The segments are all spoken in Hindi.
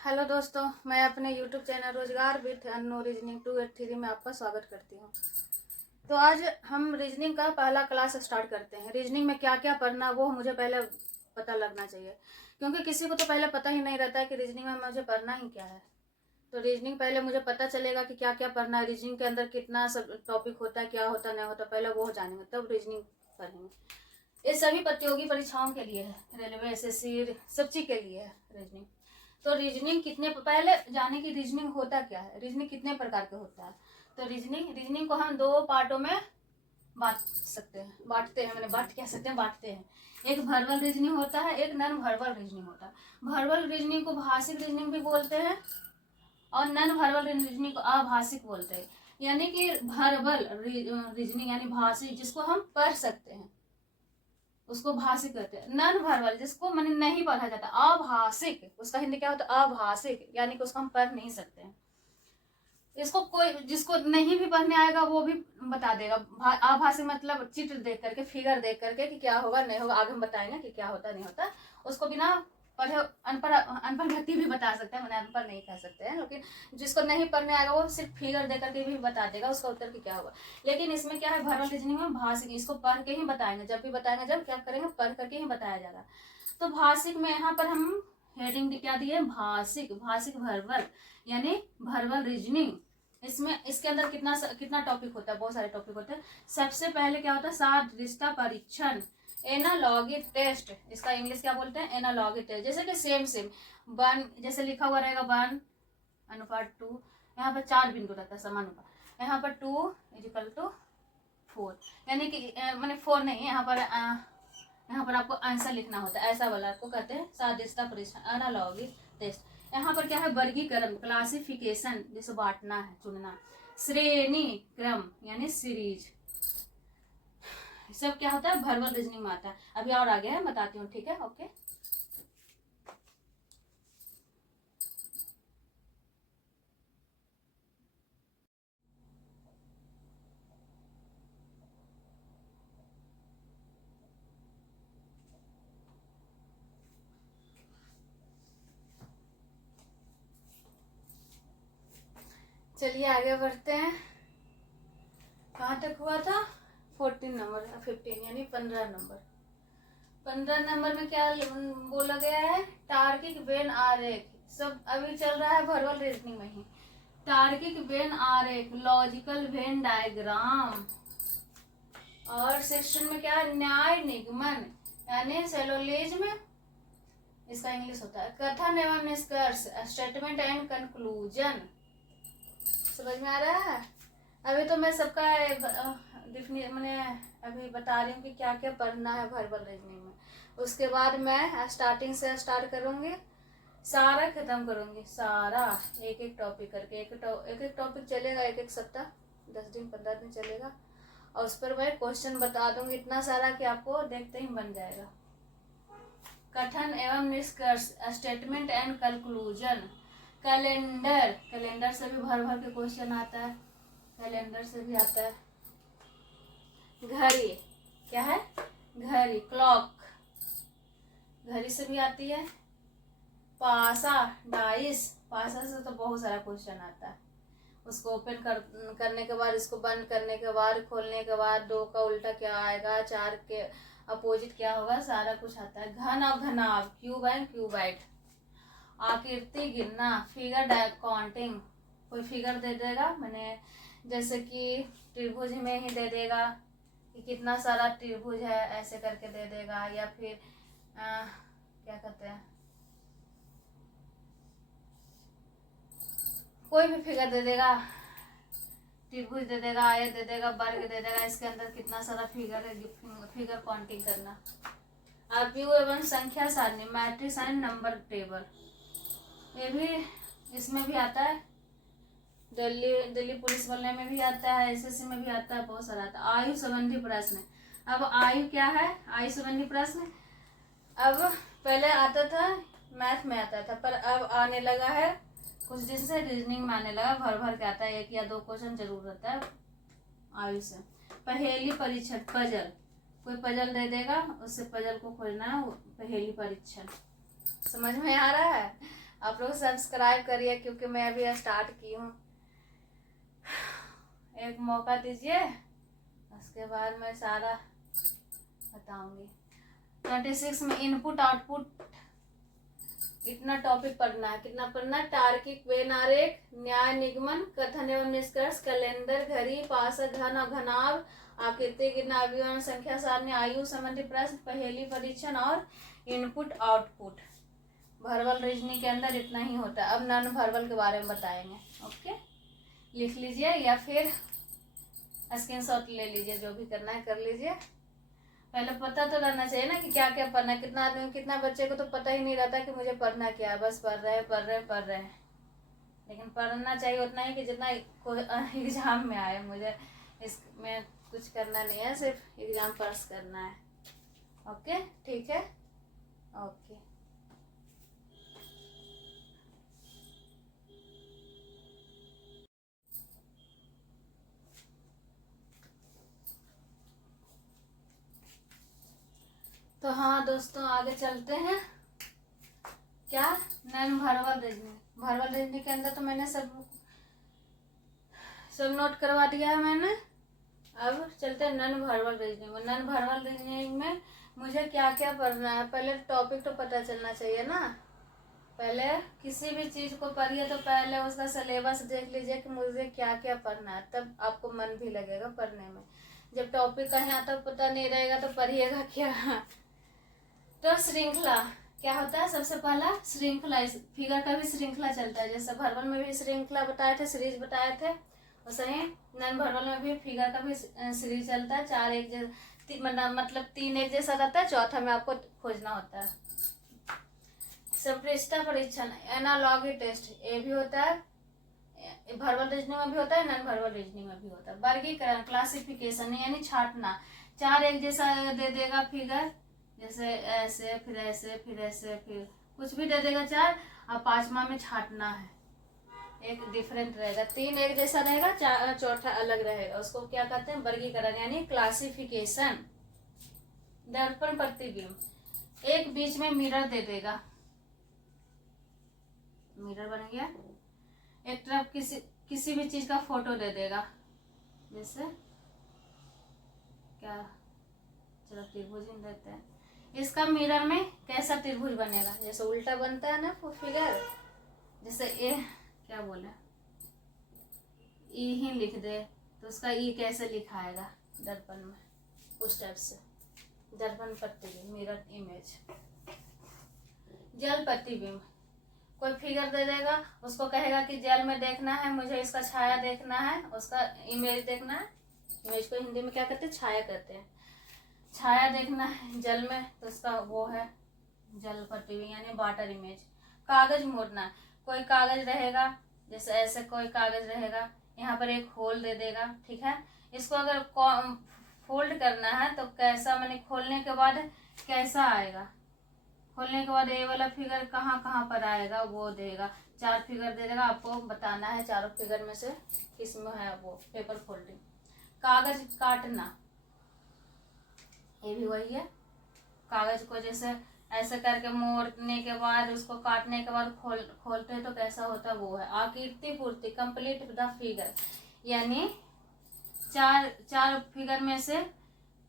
हेलो दोस्तों, मैं अपने YouTube चैनल रोजगार विथ अननो रीजनिंग 283 में आपका स्वागत करती हूँ। तो आज हम रीजनिंग का पहला क्लास स्टार्ट करते हैं। रीजनिंग में क्या क्या पढ़ना वो मुझे पहले पता लगना चाहिए, क्योंकि किसी को तो पहले पता ही नहीं रहता है कि रीजनिंग में मुझे पढ़ना ही क्या है। तो रीजनिंग पहले मुझे पता चलेगा कि क्या क्या पढ़ना है, रीजनिंग के अंदर कितना सब टॉपिक होता है, क्या होता नहीं होता, पहले वो जानेंगे तब रीजनिंग पढ़ेंगे। ये सभी प्रतियोगी परीक्षाओं के लिए है, रेलवे, SSC, सब चीज के लिए है रीजनिंग। तो रीजनिंग कितने पहले जाने की रीजनिंग होता क्या है, रीजनिंग कितने प्रकार के होता है। तो रीजनिंग को हम दो पार्टों में बांटते हैं, मैंने बांटते हैं। एक वर्बल रीजनिंग होता है, एक नॉन वर्बल रीजनिंग होता है। वर्बल रीजनिंग को भाषिक रीजनिंग भी बोलते हैं और नॉन वर्बल रीजनिंग को अभाषिक बोलते हैं। यानी कि वर्बल रीजनिंग यानी भाषिक, जिसको हम पढ़ सकते हैं उसको भाषिक कहते हैं। नॉन वर्बल जिसको मैंने नहीं पढ़ा जाता, अभाषिक, उसका हिंदी क्या होता है, अभाषिक, यानी कि उसको हम पढ़ नहीं सकते हैं। इसको कोई जिसको नहीं भी पढ़ने आएगा वो भी बता देगा। आभासी मतलब चित्र देख करके, फिगर देख करके कि क्या होगा नहीं होगा, आगे हम बताएंगे कि क्या होता नहीं होता। उसको बिना पढ़े अनपढ़ व्यक्ति भी बता सकते हैं, मैंने अनपढ़ नहीं कह सकते हैं, लेकिन जिसको नहीं पढ़ने आएगा वो सिर्फ फिगर देख करके भी बता देगा उसका उत्तर की क्या होगा। लेकिन इसमें क्या है, वर्बल रीजनिंग में भाषिक, इसको पढ़ के ही बताएंगे, जब भी बताएंगे, जब क्या करेंगे, पढ़ करके ही बताया जाएगा। तो भाषिक में यहाँ पर हम हेडिंग क्या दिए, भाषिक वर्बल यानी वर्बल रीजनिंग। इसमें इसके अंदर कितना टॉपिक होता है, बहुत सारे टॉपिक होते हैं। सबसे पहले क्या होता है, सादृश्यता परीक्षण, एनालॉगी टेस्ट, इसका इंग्लिश क्या बोलते हैं, एनालॉगी टेस्ट। जैसे कि सेम वन, जैसे लिखा हुआ रहेगा 1:2, यहाँ पर 4 बिंदु रहता है समानुपात, यहाँ पर 2:4, यानी कि मैंने 4 नहीं, यहाँ पर आपको आंसर लिखना होता है, ऐसा वाला आपको कहते हैं सादृश्यता परीक्षण, एनालॉगी टेस्ट। यहाँ पर क्या है, वर्गीकरण, क्लासिफिकेशन, जैसे बांटना है, चुनना, श्रेणी क्रम यानी सीरीज, सब क्या होता है वर्बल रीजनिंग में आता है। अभी और आगे है, बताती हूँ, ठीक है, ओके। चलिए आगे बढ़ते हैं। कहाँ तक हुआ था, 14 नंबर, 15 यानी 15 नंबर। 15 नंबर में क्या बोला गया है, तार्किक वेन आरेख, सब अभी चल रहा है वर्बल रीजनिंग में ही। तार्किक वेन आरेख, लॉजिकल वेन डायग्राम, और सेक्शन में क्या है, न्याय निगमन यानी सेलोलिज्म, इसका इंग्लिश होता है, कथन एवं निष्कर्ष, स्टेटमेंट एंड कंक्लूजन। समझ में आ रहा है। अभी तो मैं सबका मैंने अभी बता रही हूँ कि क्या क्या पढ़ना है वर्बल रीजनिंग में। उसके बाद मैं स्टार्टिंग से स्टार्ट करूंगी, सारा खत्म करूंगी, सारा एक एक टॉपिक करके, एक एक टॉपिक चलेगा, एक सप्ताह, 10 दिन 15 दिन चलेगा, और उस पर मैं क्वेश्चन बता दूंगी इतना सारा कि आपको देखते ही बन जाएगा। कथन एवं निष्कर्ष, स्टेटमेंट एंड कंक्लूजन, कैलेंडर से भी भर के क्वेश्चन आता है, कैलेंडर से भी आता है। घड़ी, क्या है, घड़ी, क्लॉक, घड़ी से भी आती है। पासा, डाइस, पासा से तो बहुत सारा क्वेश्चन आता है। उसको ओपन करने के बाद, इसको बंद करने के बाद, खोलने के बाद 2 का उल्टा क्या आएगा, 4 के अपोजिट क्या होगा, सारा कुछ आता है। घन और घनाभ, क्यूब एंड क्यूबाइट, आकृति गिनना, फिगर काउंटिंग, कोई फिगर दे देगा, मैंने जैसे कि त्रिभुज में ही दे देगा कि कितना सारा त्रिभुज है, ऐसे करके दे देगा, या फिर क्या कहते हैं, कोई भी फिगर दे देगा, त्रिभुज दे देगा, आयत दे देगा, वर्ग दे देगा, इसके अंदर कितना सारा फिगर है, फिगर काउंटिंग करना। व्यू एवं संख्या सारणी, मैट्रिक्स एंड नंबर टेबल, ये भी इसमें भी आता है। दिल्ली पुलिस वाले में भी आता है, SSC में भी आता है, बहुत सारा आता है। आयु संबंधी प्रश्न, अब आयु क्या है, आयु संबंधी प्रश्न अब पहले आता था, मैथ में आता था, पर अब आने लगा है कुछ दिन से, रीजनिंग में आने लगा, भर के आता है, 1 या 2 क्वेश्चन जरूर रहता है आयु से। पहेली परीक्षण, पजल, कोई पजल दे देगा, उससे पजल को खोजना है, पहेली परीक्षण। समझ में आ रहा है। आप लोग सब्सक्राइब करिए क्योंकि मैं अभी स्टार्ट की हूँ। एक मौका दीजिए, उसके बाद मैं सारा बताऊंगी। 26 में इनपुट आउटपुट इतना टॉपिक पढ़ना है। कितना पढ़ना है? तार्किक, वैनारिक, न्याय, निगमन, कथन एवं निष्कर्ष, कैलेंडर, घड़ी, पार्षद, घन और घनाभ, आकृति, गिनना, विवरण, संख्या सारणी, आयु संबंधी प्रश्न, पहेली, परीक्षण और इनपुट आउटपुट। वर्बल रीजनिंग के अंदर इतना ही होता है। अब नॉन वर्बल के बारे में बताएंगे। ओके, लिख लीजिए या फिर स्क्रीनशॉट ले लीजिए, जो भी करना है कर लीजिए। पहले पता तो रहना चाहिए ना कि क्या क्या पढ़ना है। कितना आदमी, कितना बच्चे को तो पता ही नहीं रहता कि मुझे पढ़ना क्या है, बस पढ़ रहे हैं। लेकिन पढ़ना चाहिए उतना ही कि जितना एग्जाम में आए। मुझे इसमें कुछ करना नहीं है, सिर्फ एग्जाम पास करना है। ओके, ठीक है, ओके। तो हाँ दोस्तों, आगे चलते हैं। क्या? Non verbal reasoning. Verbal reasoning के अंदर तो मैंने सब नोट करवा दिया है मैंने। अब चलते हैं नॉन वर्बल रीजनिंग में। नॉन वर्बल रीजनिंग में मुझे क्या क्या पढ़ना है, पहले टॉपिक तो पता चलना चाहिए ना। पहले किसी भी चीज को पढ़िए तो पहले उसका सिलेबस देख लीजिए कि मुझे क्या क्या पढ़ना है, तब आपको मन भी लगेगा पढ़ने में। जब टॉपिक कहीं आता पता नहीं रहेगा तो पढ़िएगा क्या। तो श्रृंखला क्या होता है? सबसे पहला श्रृंखला, इस फिगर का भी श्रृंखला चलता है। जैसे वर्बल में भी श्रृंखला बताए थे, सीरीज बताए थे, वैसे ही नॉन वर्बल में भी फिगर का भी सीरीज चलता है। 4 एक जैसा, मतलब 3 एक जैसा रहता है, चौथा में आपको खोजना होता है। संप्रेषणता परीक्षण, एनालॉगी टेस्ट, ये भी होता है। वर्बल रीजनिंग में भी होता है, नॉन वर्बल रीजनिंग में भी होता है। वर्गीकरण, क्लासिफिकेशन, यानी छांटना। 4 एक जैसा दे देगा फिगर, जैसे ऐसे फिर ऐसे फिर ऐसे फिर कुछ भी दे देगा 4, और 5वां में छांटना है, एक डिफरेंट रहेगा। 3 एक जैसा रहेगा, चौथा अलग रहेगा। उसको क्या कहते हैं? वर्गीकरण यानी क्लासिफिकेशन। दर्पण प्रतिबिंब, एक बीच में मिरर दे देगा, मिरर बन गया। एक तरफ किसी भी चीज का फोटो दे देगा, जैसे क्या, चलो त्रिभुज देते हैं। इसका मिरर में कैसा त्रिभुज बनेगा? जैसे उल्टा बनता है ना फिगर, जैसे ए क्या बोले, ई ही लिख दे तो उसका ई कैसे लिखाएगा दर्पण में? उस टाइप से दर्पण प्रतिबिंब, मिरर इमेज। जल प्रतिबिंब, कोई फिगर दे देगा, उसको कहेगा कि जल में देखना है मुझे, इसका छाया देखना है, उसका इमेज देखना है। इमेज को हिंदी में क्या कहते हैं? छाया कहते हैं। छाया देखना है जल में, तो उसका वो है जल प्रतिबिंब यानी वाटर इमेज। कागज मोड़ना, कोई कागज रहेगा, जैसे ऐसे कोई कागज रहेगा, यहाँ पर एक होल दे देगा, ठीक है। इसको अगर फोल्ड करना है तो कैसा, मैंने खोलने के बाद कैसा आएगा, खोलने के बाद ये वाला फिगर कहाँ कहाँ पर आएगा वो देगा। 4 फिगर दे देगा, आपको बताना है चारों फिगर में से किस में है वो। Paper folding. कागज काटना, ये भी वही है। कागज को जैसे ऐसे करके मोड़ने के बाद उसको काटने के बाद खोलते हैं तो कैसा होता है वो है। आकृति पूर्ति, कंप्लीट द फिगर, यानी 4 फिगर में से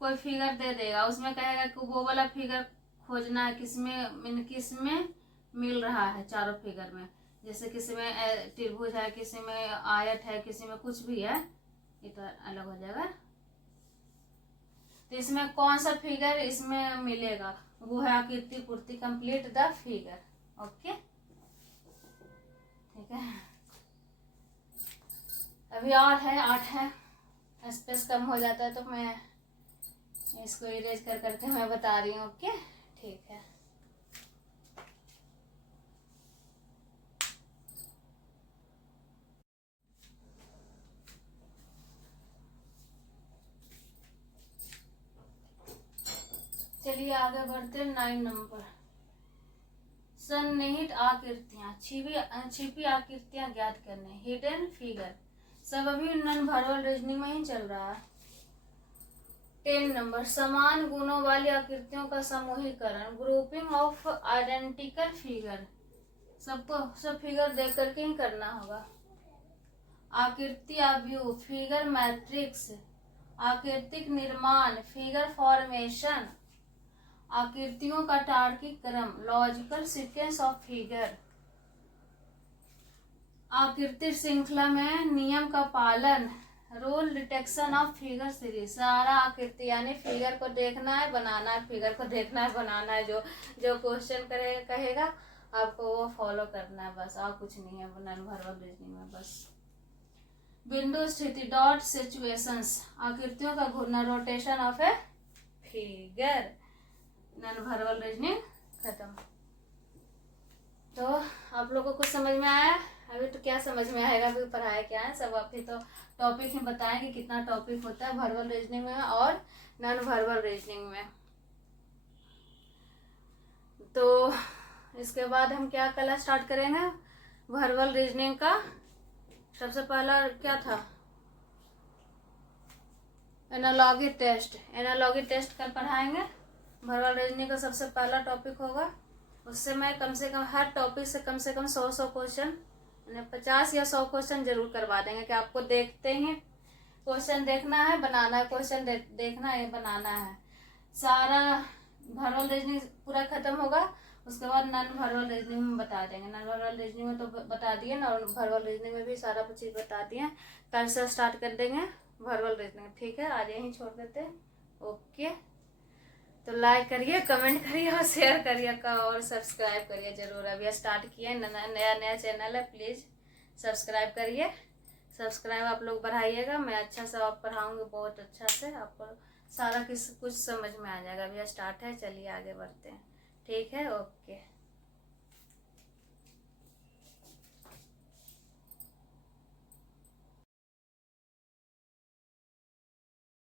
कोई फिगर दे देगा, उसमें कहेगा कि वो वाला फिगर खोजना है किसमें मिल रहा है चारों फिगर में। जैसे किसी में त्रिभुज है, किसी में आयत है, किसी में कुछ भी है, ये तो अलग हो जाएगा। तो इसमें कौन सा फिगर इसमें मिलेगा, वो है आकृति पूर्ति, कंप्लीट द फिगर। ओके, ठीक है। अभी और है 8 है, स्पेस कम हो जाता है तो मैं इसको इरेज कर करके मैं बता रही हूँ। ओके, ठीक है। चलिए आगे बढ़ते हैं। 9 नंबर, सन्निहित आकृतियां, छिपी आकृतियां ज्ञात करने, हिडन फिगर। सब अभी नॉन वर्बल रीजनिंग में ही चल रहा है। 10 नंबर, समान गुणों वाली आकृतियों का समूहीकरण, ग्रुपिंग ऑफ आइडेंटिकल फिगर। सबको सब फिगर देख करके ही करना होगा। आकृति व्यू, फिगर मैट्रिक्स, आकृतिक निर्माण, फिगर फॉर्मेशन, आकृतियों का तार्किक क्रम, लॉजिकल सीक्वेंस ऑफ फिगर, आकृति श्रृंखला में नियम का पालन, rule detection of figure series. सारा आकृति यानी फिगर को देखना है, बनाना है, फिगर को देखना है, बनाना है। जो जो क्वेश्चन कहेगा आपको वो फॉलो करना है बस, और कुछ नहीं है नॉन वर्बल रीजनिंग में। बस बिंदु स्थिति, डॉट सिचुएशंस, आकृतियों का घूमना, rotation of a figure. Non verbal reasoning खत्म। तो आप लोगों को कुछ समझ में आया? अभी तो क्या समझ में आएगा, अभी पढ़ाया क्या है सब। अभी तो टॉपिक ही बताएंगे कितना टॉपिक होता है वर्बल रीजनिंग में और नॉन वर्बल रीजनिंग में। तो इसके बाद हम क्या कल स्टार्ट करेंगे वर्बल रीजनिंग का। सबसे पहला क्या था? Analogy test. एनालॉगी टेस्ट कल पढ़ाएंगे। वर्बल रीजनिंग का सबसे पहला टॉपिक होगा। उससे मैं कम से कम हर टॉपिक से कम 100 क्वेश्चन, 50 या 100 क्वेश्चन जरूर करवा देंगे कि आपको देखते ही क्वेश्चन देखना है, बनाना है, क्वेश्चन देखना है, बनाना है। सारा वर्बल रीजनिंग पूरा खत्म होगा, उसके बाद नॉन वर्बल रीजनिंग में बता देंगे। नॉन वर्बल रीजनिंग में तो बता दिए, नॉन वर्बल रीजनिंग में भी सारा कुछ चीज़ बता दिए। कल से स्टार्ट कर देंगे वर्बल रीजनिंग। ठीक है, आज यहीं छोड़ देते हैं। ओके, तो लाइक करिए, कमेंट करिए और शेयर करिए और सब्सक्राइब करिए जरूर। अभी स्टार्ट किए, नया चैनल है, प्लीज़ सब्सक्राइब करिए। सब्सक्राइब आप लोग बढ़ाइएगा, मैं अच्छा से आप पढ़ाऊँगी, बहुत अच्छा से आपको सारा कुछ समझ में आ जाएगा। अभी स्टार्ट है, चलिए आगे बढ़ते हैं। ठीक है, ओके।